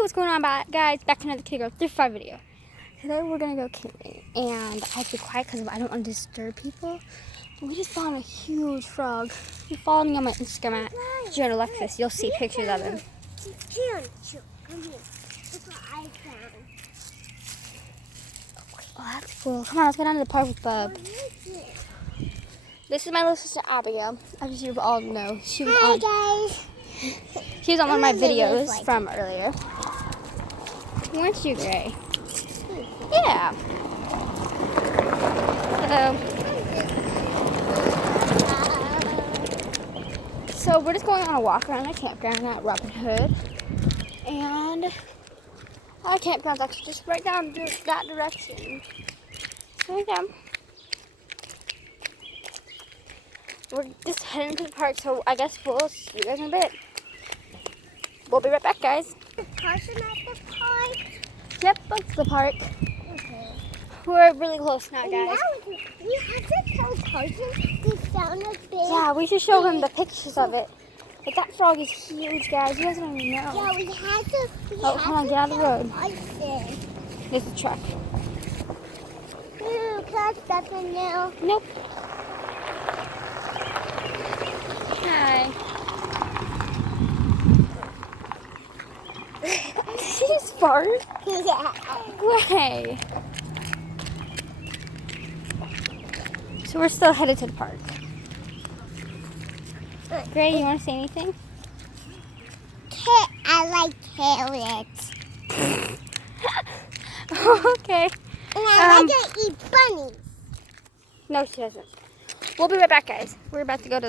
what's going on, guys? Back to another Kitty Girl 35 video. Today we're gonna go camping, and I have to be quiet because I don't want to disturb people. We just found a huge frog. If you follow me on my Instagram at Jen Alexis, you'll see pictures of him. Jen, come here. Look what I found. Oh, that's cool. Come on, let's go down to the park with Bub. This is my little sister Abigail. As you all know, she was Hi, on. guys. She was on one of my videos from earlier. Weren't you, Gray? Yeah. So we're just going on a walk around a campground at Robin Hood, and our campground's actually just right down that direction. So yeah, we're just heading to the park. So I guess we'll see you guys in a bit. We'll be right back, guys. Is Carson at the park? Yep, that's the park. Okay. We're really close now, And guys. now we have to tell Carson to sound a bit. Yeah, we should show him the pictures of it. Like, that frog is huge, guys. You guys don't even know. Yeah, we had to. Come on, get out of the road. Carson. There's a truck. Ooh, can I step in now? Nope. Hi. She's fart. Yeah. Gray. So we're still headed to the park. Gray, you want to say anything? I like carrots. Okay. And I like to eat bunnies. No, she doesn't. We'll be right back, guys. We're about to go to the